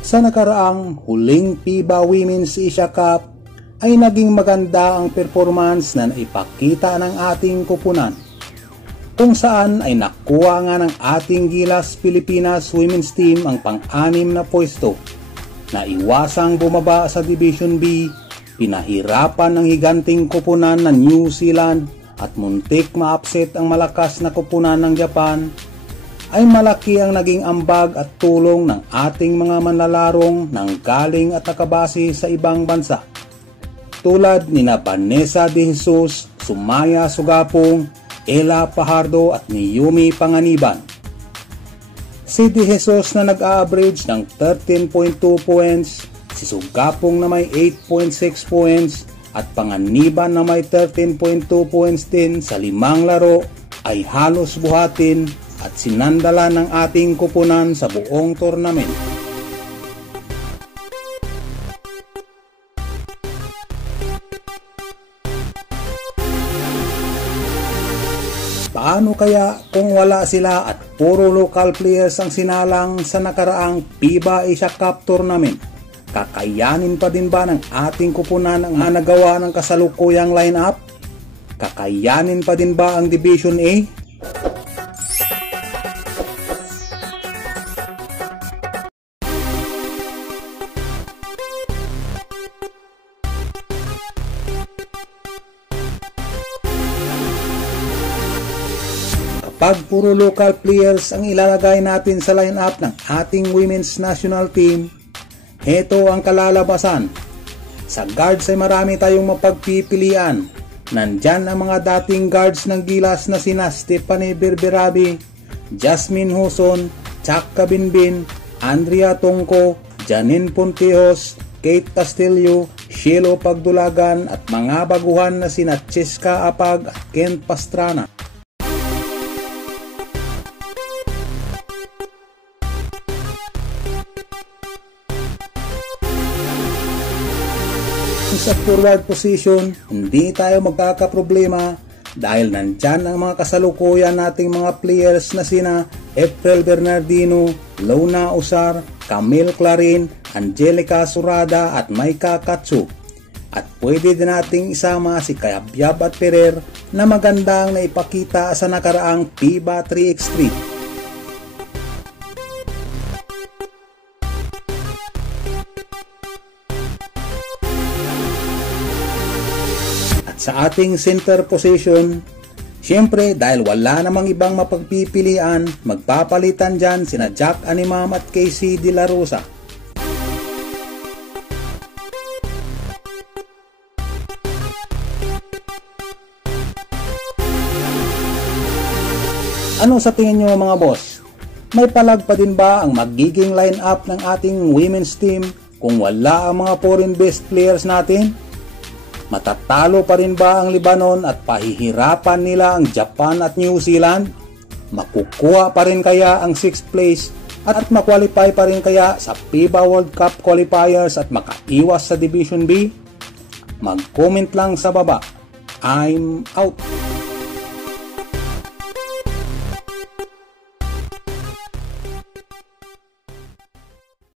Sa nakaraang huling FIBA Women's Asia Cup ay naging maganda ang performance na naipakita ng ating koponan, kung saan ay nakuha nga ng ating Gilas Pilipinas Women's Team ang pang-6 na pwesto. Naiwasang bumaba sa Division B, pinahirapan ng higanting koponan ng New Zealand at muntik ma-upset ang malakas na koponan ng Japan, ay malaki ang naging ambag at tulong ng ating mga manlalarong nang galing at nakabase sa ibang bansa, tulad ni Vanessa De Jesus, Sumaya Sugapong, Ella Pajardo at ni Yumi Panganiban. Si De Jesus na nag-a-average ng 13.2 points, si Sugapong na may 8.6 points at Panganiban na may 13.2 points din sa 5 laro ay halos buhatin at sinandala ng ating koponan sa buong tournament. Paano kaya kung wala sila at puro local players ang sinalang sa nakaraang FIBA Asia Cup tournament? Kakayanin pa din ba ng ating koponan ang nagawa ng kasalukuyang lineup? Kakayanin pa din ba ang Division A? Kapag puro local players ang ilalagay natin sa lineup ng ating women's national team, heto ang kalalabasan. Sa guards ay marami tayong mapagpipilian. Nandyan ang mga dating guards ng Gilas na sina Stephanie Berberabi, Jasmine Huson, Chaka Binbin, Andrea Tongko, Janine Pontejos, Kate Castillo, Shielo Pagdulagan at mga baguhan na sina Cheska Apag at Kent Pastrana. Sa forward position, hindi tayo magkakaproblema dahil nandyan ang mga kasalukuyan nating mga players na sina April Bernardino, Lona Usar, Camille Clarin, Angelica Surada at Maika Katsu. At pwede din nating isama si Kayabyab at Ferrer na magandang naipakita sa nakaraang FIBA 3x3. Sa ating center position, syempre dahil wala namang ibang mapagpipilian, magpapalitan dyan sina Jack Animam at Casey De La Rosa. Ano sa tingin nyo mga boss? May palag pa din ba ang magiging line-up ng ating women's team kung wala ang mga foreign best players natin? Matatalo pa rin ba ang Lebanon at pahihirapan nila ang Japan at New Zealand? Makukuha pa rin kaya ang 6th place at makwalify pa rin kaya sa FIBA World Cup qualifiers at makaiwas sa Division B? Mag-comment lang sa baba. I'm out!